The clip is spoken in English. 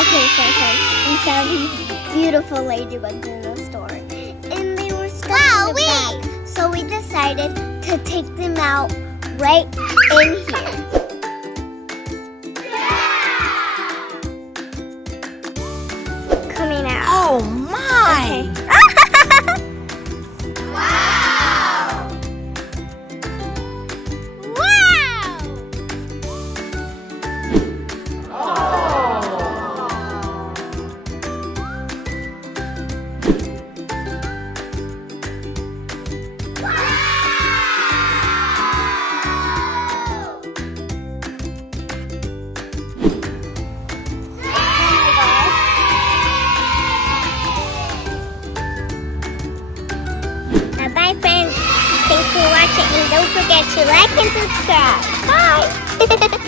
Okay, we saw these beautiful ladybugs in the store. And they were stuck in the bag. So we decided to take them out right in here. Coming out. Oh my! Okay. Bye friends. Thanks for watching and don't forget to like and subscribe. Bye.